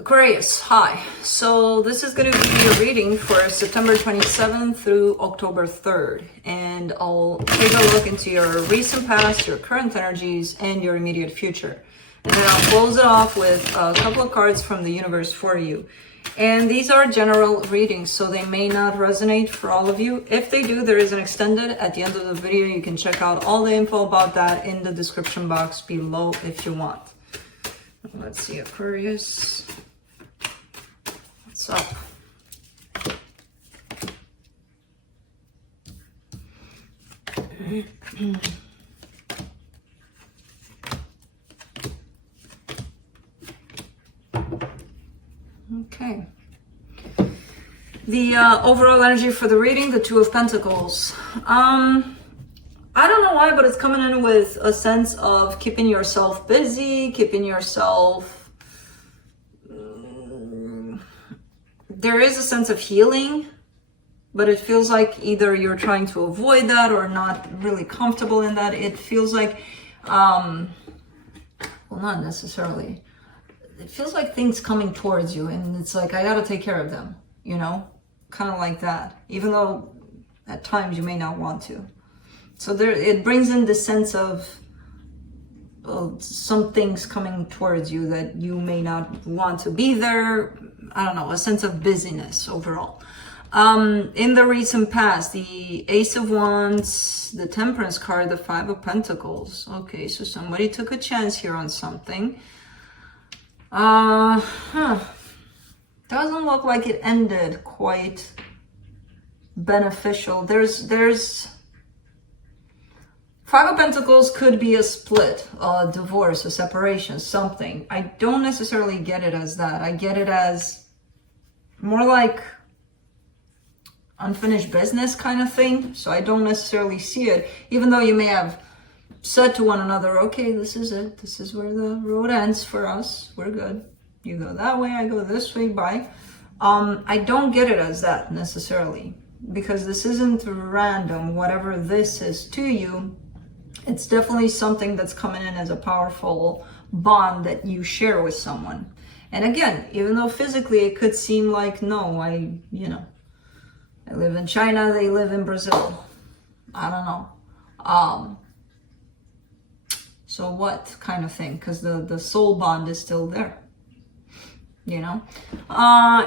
Aquarius, hi. So this is going to be a reading for September 27th through October 3rd. And I'll take a look into your recent past, your current energies, and your immediate future. And then I'll close it off with a couple of cards from the universe for you. And these are general readings, so they may not resonate for all of you. If they do, there is an extended at the end of the video. You can check out all the info about that in the description box below if you want. Let's see, Aquarius. What's up? Okay. The overall energy for the reading, the Two of Pentacles. I don't know why, but it's coming in with a sense of keeping yourself busy, keeping yourself... There is a sense of healing, but it feels like either you're trying to avoid that or not really comfortable in that. It feels like, well, not necessarily. It feels like things coming towards you and it's like, I gotta take care of them, you know? Kind of like that, even though at times you may not want to. So there, it brings in this sense of some things coming towards you that you may not want to be there. I don't know, a sense of busyness overall. In the recent past, the Ace of Wands, the Temperance card, the Five of Pentacles. Okay, so somebody took a chance here on something. Doesn't look like it ended quite beneficial. There's Five of Pentacles could be a split, a divorce, a separation, something. I don't necessarily get it as that. I get it as more like unfinished business kind of thing. So I don't necessarily see it, even though you may have said to one another, okay, this is it. This is where the road ends for us. We're good. You go that way, I go this way, bye. I don't get it as that necessarily, because this isn't random. Whatever this is to you, it's definitely something that's coming in as a powerful bond that you share with someone. And again, even though physically it could seem like, no, I live in China, they live in Brazil. I don't know. So what kind of thing? Because the soul bond is still there. You know?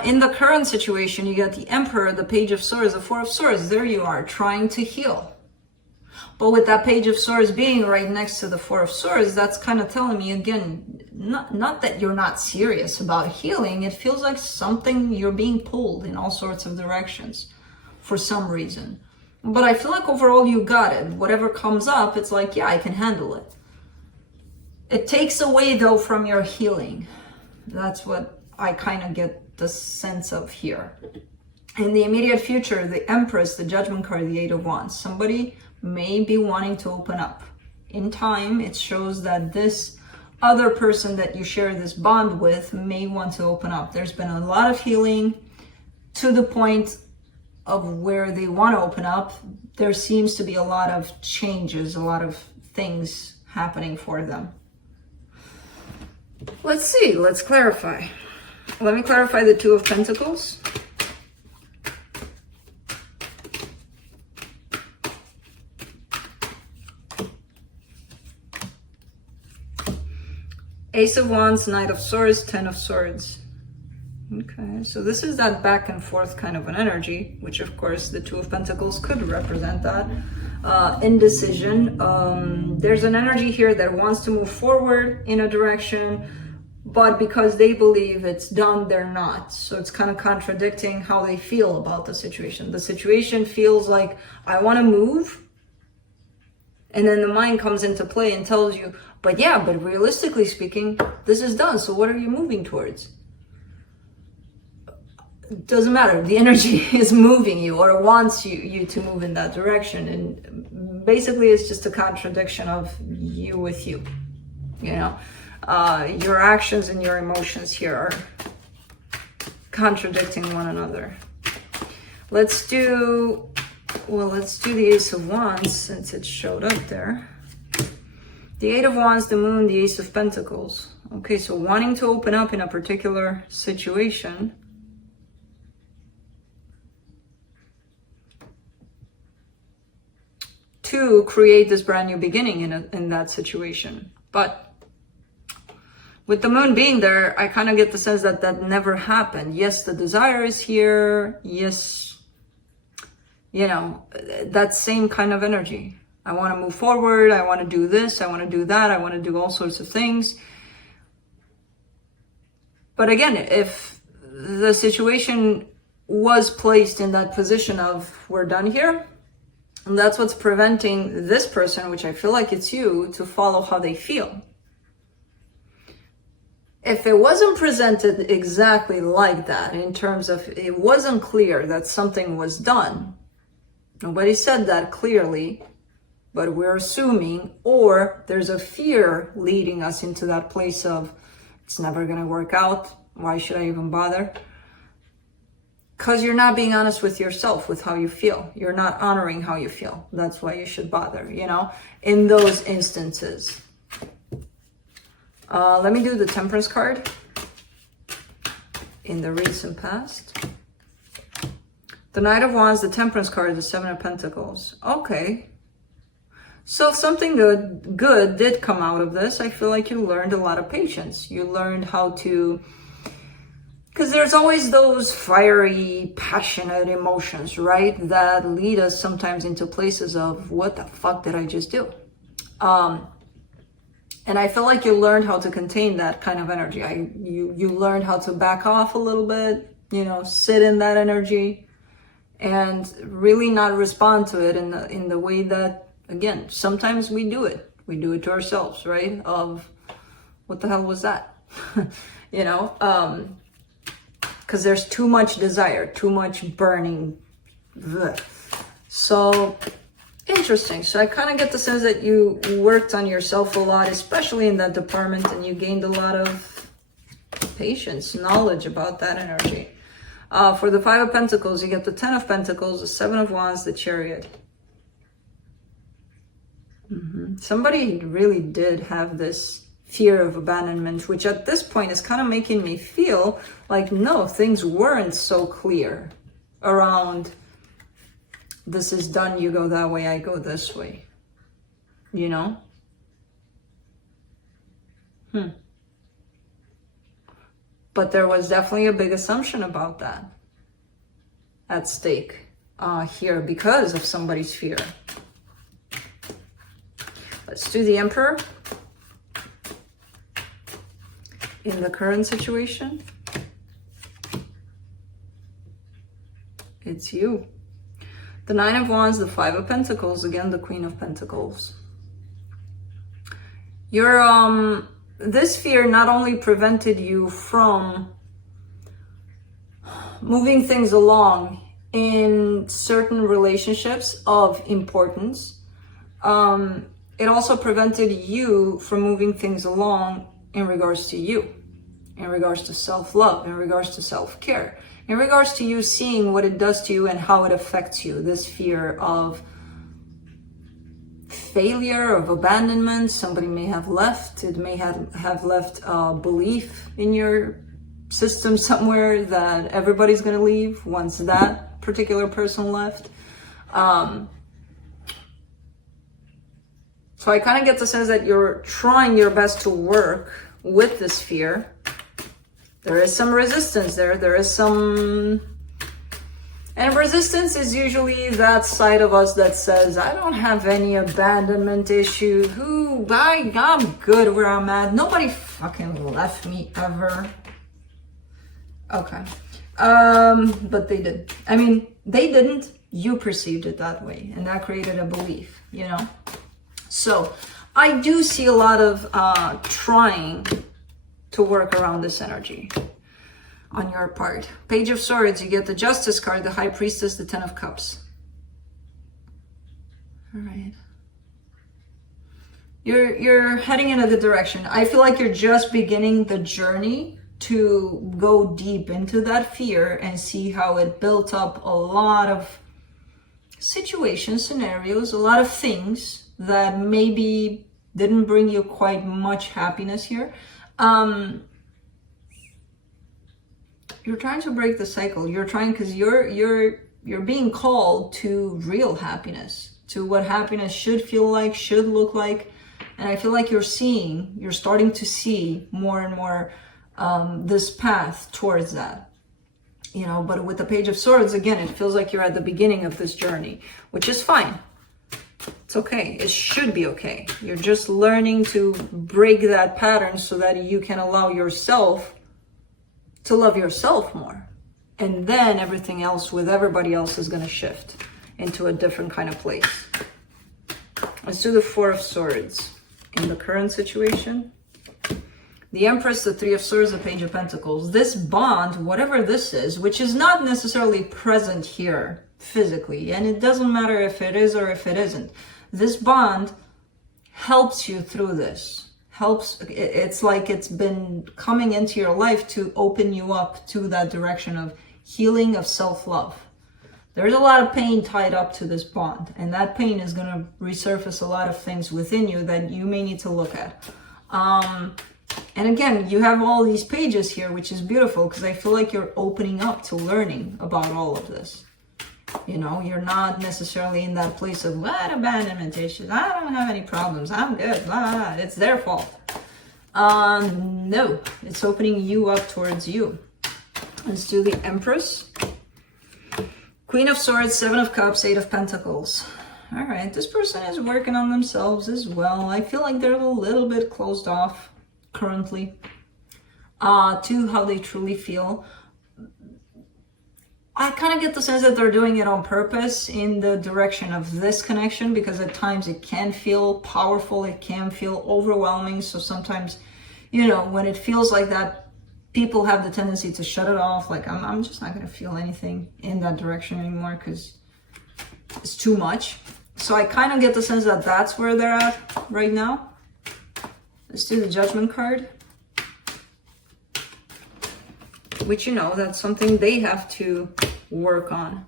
In the current situation, you got the Emperor, the Page of Swords, the Four of Swords. There you are, trying to heal. But with that Page of Swords being right next to the Four of Swords, that's kind of telling me, again, not that you're not serious about healing. It feels like something, you're being pulled in all sorts of directions for some reason. But I feel like overall you got it. Whatever comes up, it's like, yeah, I can handle it. It takes away, though, from your healing. That's what I kind of get the sense of here. In the immediate future, the Empress, the Judgment card, the Eight of Wands. Somebody may be wanting to open up. In time, it shows that this other person that you share this bond with may want to open up. There's been a lot of healing to the point of where they want to open up. There seems to be a lot of changes, a lot of things happening for them. Let's see, let's clarify. Let me clarify the Two of Pentacles. Ace of Wands, Knight of Swords, Ten of Swords. Okay, so this is that back and forth kind of an energy, which of course the Two of Pentacles could represent that. Indecision. There's an energy here that wants to move forward in a direction, but because they believe it's done, they're not. So it's kind of contradicting how they feel about the situation. The situation feels like, I want to move. And then the mind comes into play and tells you, but yeah, but realistically speaking, this is done. So what are you moving towards? It doesn't matter. The energy is moving you or wants you to move in that direction. And basically it's just a contradiction of you with you. You know, your actions and your emotions here are contradicting one another. Let's do the Ace of Wands since it showed up there. The Eight of Wands, the Moon, the Ace of Pentacles. Okay, so wanting to open up in a particular situation. To create this brand new beginning in that situation. But with the moon being there, I kind of get the sense that that never happened. Yes, the desire is here. Yes, you know, that same kind of energy. I want to move forward. I want to do this. I want to do that. I want to do all sorts of things. But again, if the situation was placed in that position of we're done here, and that's what's preventing this person, which I feel like it's you, to follow how they feel. If it wasn't presented exactly like that, in terms of it wasn't clear that something was done, nobody said that clearly, but we're assuming, or there's a fear leading us into that place of it's never going to work out. Why should I even bother? Because you're not being honest with yourself, with how you feel. You're not honoring how you feel. That's why you should bother, you know, in those instances. Let me do the Temperance card in the recent past. The Knight of Wands, the Temperance card, the Seven of Pentacles. Okay. So something good did come out of this. I feel like you learned a lot of patience. You learned how to, because there's always those fiery, passionate emotions, right? That lead us sometimes into places of, what the fuck did I just do? And I feel like you learned how to contain that kind of energy. You learned how to back off a little bit, you know, sit in that energy and really not respond to it in the way that, again, sometimes we do it. We do it to ourselves, right? Of, what the hell was that? You know, because there's too much desire, too much burning. Ugh. So interesting. So I kind of get the sense that you worked on yourself a lot, especially in that department, and you gained a lot of patience, knowledge about that energy. For the Five of Pentacles, you get the Ten of Pentacles, the Seven of Wands, the Chariot. Somebody really did have this fear of abandonment, which at this point is kind of making me feel like, no, things weren't so clear around, this is done, you go that way, I go this way, you know? But there was definitely a big assumption about that at stake here because of somebody's fear. Let's do the Emperor in the current situation. It's you. The Nine of Wands, the Five of Pentacles, again, the Queen of Pentacles. Your this fear not only prevented you from moving things along in certain relationships of importance, it also prevented you from moving things along in regards to you, in regards to self-love, in regards to self-care, in regards to you seeing what it does to you and how it affects you. This fear of failure, of abandonment. Somebody may have left. It may have left a belief in your system somewhere that everybody's going to leave once that particular person left. So I kind of get the sense that you're trying your best to work with this fear. There is some resistance there. There is some... And resistance is usually that side of us that says, I don't have any abandonment issues. I'm good where I'm at. Nobody fucking left me ever. Okay. But they did. I mean, they didn't. You perceived it that way. And that created a belief, you know? So I do see a lot of trying to work around this energy on your part. Page of Swords, you get the Justice card, the High Priestess, the Ten of Cups. All right. You're heading in a good direction. I feel like you're just beginning the journey to go deep into that fear and see how it built up a lot of situations, scenarios, a lot of things that maybe didn't bring you quite much happiness here. You're trying to break the cycle. You're trying, because you're being called to real happiness, to what happiness should feel like, should look like. And I feel like you're starting to see more and more this path towards that. You know, but with the Page of Swords, again, it feels like you're at the beginning of this journey, which is fine. It's okay. It should be okay. You're just learning to break that pattern so that you can allow yourself to love yourself more. And then everything else with everybody else is going to shift into a different kind of place. Let's do the Four of Swords. In the current situation, the Empress, the Three of Swords, the Page of Pentacles. This bond, whatever this is, which is not necessarily present here physically, and it doesn't matter if it is or if it isn't. This bond helps you through this. It's like it's been coming into your life to open you up to that direction of healing, of self-love. There's a lot of pain tied up to this bond, and that pain is going to resurface a lot of things within you that you may need to look at. And again, you have all these pages here, which is beautiful, because I feel like you're opening up to learning about all of this. You know, you're not necessarily in that place of, what abandonment issues, I don't have any problems, I'm good, blah, blah. It's their fault. No, it's opening you up towards you. Let's do the Empress. Queen of Swords, Seven of Cups, Eight of Pentacles. All right, this person is working on themselves as well. I feel like they're a little bit closed off currently to how they truly feel. I kind of get the sense that they're doing it on purpose in the direction of this connection, because at times it can feel powerful, it can feel overwhelming. So sometimes, you know, when it feels like that, people have the tendency to shut it off. Like, I'm just not going to feel anything in that direction anymore because it's too much. So I kind of get the sense that that's where they're at right now. Let's do the Judgment card. Which, you know, that's something they have to work on.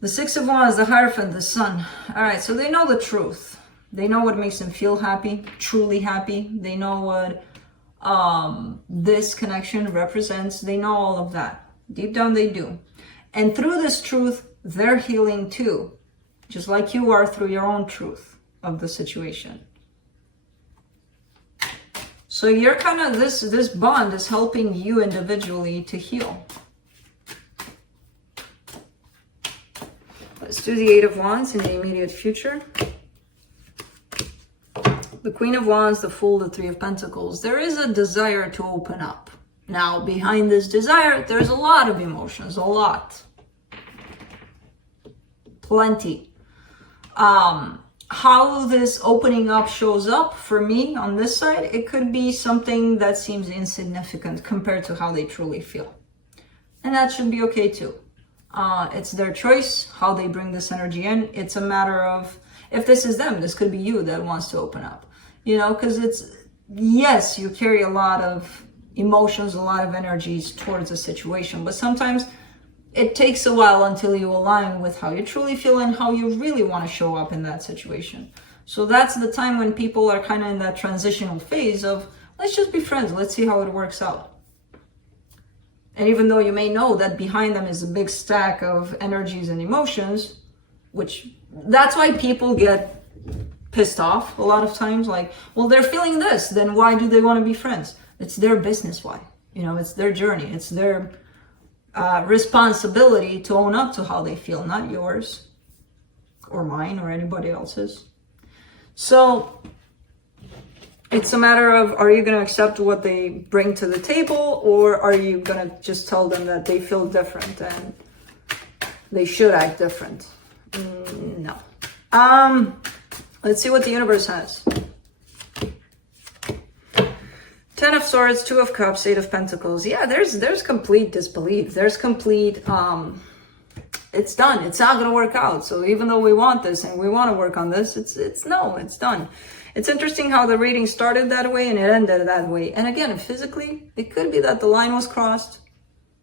The Six of Wands, the Hierophant, the Sun. All right, so they know the truth. They know what makes them feel happy, truly happy. They know what this connection represents. They know all of that. Deep down, they do. And through this truth, they're healing too. Just like you are through your own truth of the situation. So you're kind of, this bond is helping you individually to heal. Let's do the Eight of Wands in the immediate future. The Queen of Wands, the Fool, the Three of Pentacles. There is a desire to open up. Now, behind this desire, there's a lot of emotions, a lot. Plenty. How this opening up shows up for me on this side, it could be something that seems insignificant compared to how they truly feel. And that should be okay too. It's their choice, how they bring this energy in. It's a matter of, if this is them, this could be you that wants to open up. You know, because it's, yes, you carry a lot of emotions, a lot of energies towards a situation, but sometimes it takes a while until you align with how you truly feel and how you really want to show up in that situation. So that's the time when people are kind of in that transitional phase of, let's just be friends, let's see how it works out. And even though you may know that behind them is a big stack of energies and emotions, which that's why people get pissed off a lot of times, like, well, they're feeling this, then why do they want to be friends? It's their business why. You know, it's their journey, it's their responsibility to own up to how they feel, not yours or mine or anybody else's. So it's a matter of, are you going to accept what they bring to the table, or are you going to just tell them that they feel different and they should act different? No. Let's see what the universe has. Ten of Swords, Two of Cups, Eight of Pentacles. Yeah, there's complete disbelief. There's complete, it's done. It's not going to work out. So even though we want this and we want to work on this, it's done. It's interesting how the reading started that way and it ended that way. And again, physically, it could be that the line was crossed.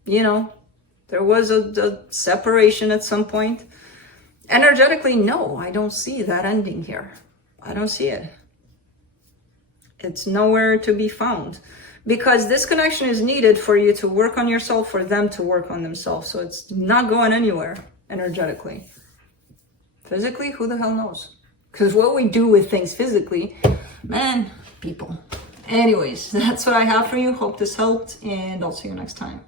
You know, there was a separation at some point. Energetically, no, I don't see that ending here. I don't see it. It's nowhere to be found. Because this connection is needed for you to work on yourself, for them to work on themselves. So it's not going anywhere energetically. Physically, who the hell knows? Because what we do with things physically, man, people. Anyways, that's what I have for you. Hope this helped, and I'll see you next time.